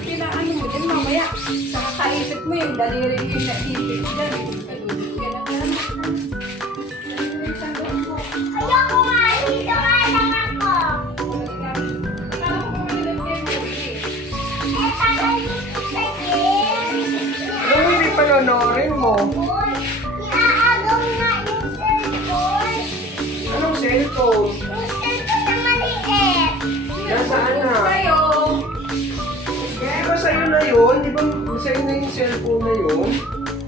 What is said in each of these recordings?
Pinaano mo dyan mamaya. Nakakaisip mo yung daliri yung naisip dyan. Ayoko nga, dito nga lang ako. Eh, tagal mo sa Anong hindi panonorin mo? Iaagaw nga yung cellphone. Anong cellphone? Yung cellphone na maliit. Nasaan na? Sa'yo. Di ba sa'yo na yun? Di ba sa'yo na yung cellphone na yun?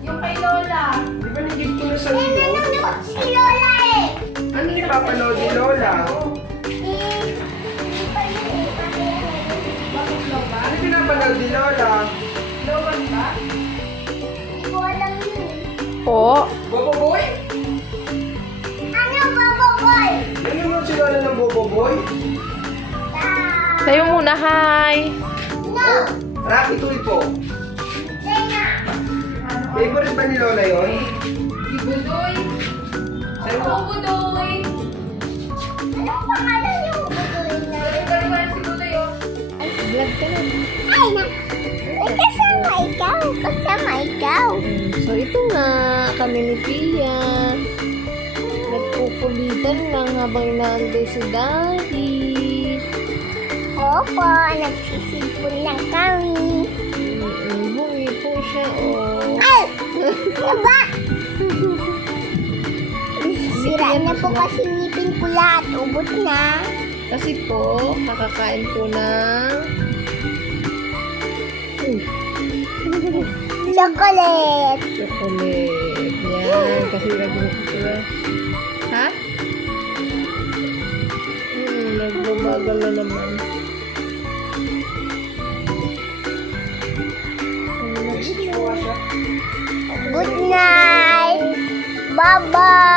Yung kay Lola. Di ba nagig ko na Eh, sa'yo? nanonood si Lola eh. Ano yung papanood ni Lola? Bakit Lola? Ano pinapanood ni Lola? Lola ba? Hindi ko alam yun. Po. Bobo Boy? Ano, Bobo Boy? Nanonood si Lola ng Bobo Boy? Sa'yo muna, hi. No. Rocky Tulpo. Say nga. Favorite ba ni Lola yun? Ibudoy. Sa'yo Ako, Budoy. Anong pangalan yung bubuin na? Galing-galingan si Budoy, oh. Vlog ka na. Ay, na. Ay, kasama ikaw. Kasama ikaw. So, ito nga, kami ni Pia. Nagkukulitan lang habang inaantay si Daddy. Opo, nagsisipon lang kami. Buwi po siya, oh. Ay! Diba? Sira na po kasi ngipin ko lahat. Ubot na. Kasi po, kakakain po ng... Chocolate. Chocolate. Yan, kasi nagbubuto sila. Ha? Nagbabagal na naman. Good night. Bye-bye.